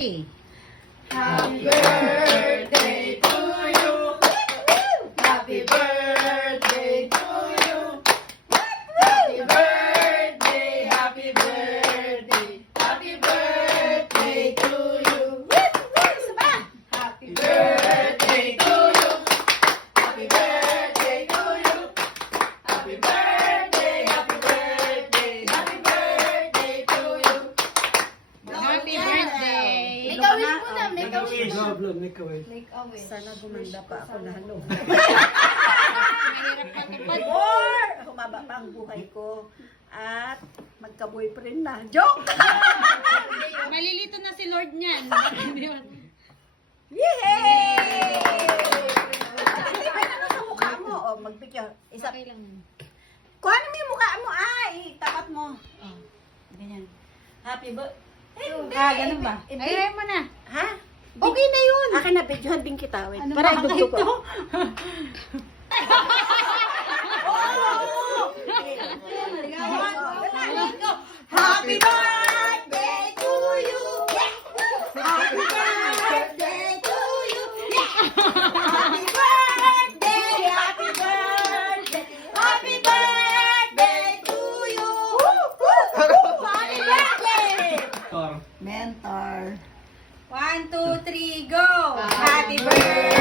Happy birthday to you. Happy birthday to you. Happy birthday, happy birthday. Happy birthday to you. Happy birthday to you. Happy birthday to you. Happy birthday, happy birthday. Happy birthday to you. Happy birthday! Make a wish muna, make a wish. Make a wish. Make a wish. Sana gumanda pa ako lalo. Mahirap patupad. Or humaba pa ang buhay ko. At magka-boyfriend na. Joke! Malilito na si Lord niyan. Yay! Ay, ano sa mukha mo? O, mag-picture. Isa. Okay lang. Kuha mo yung mukha mo. Ay, tapat mo. Oh. Ganyan. Happy birthday. Ganun ba? Ay, mo na. Ha? Okay na yun. Akin na, videohan din kita. Wait. Ano Para ba idugtog ito? ko. Happy birthday to you. Happy birthday to you. Happy birthday, happy birthday. Happy birthday to you. Happy birthday. Mentor. 1, 2, 3, go! Happy birthday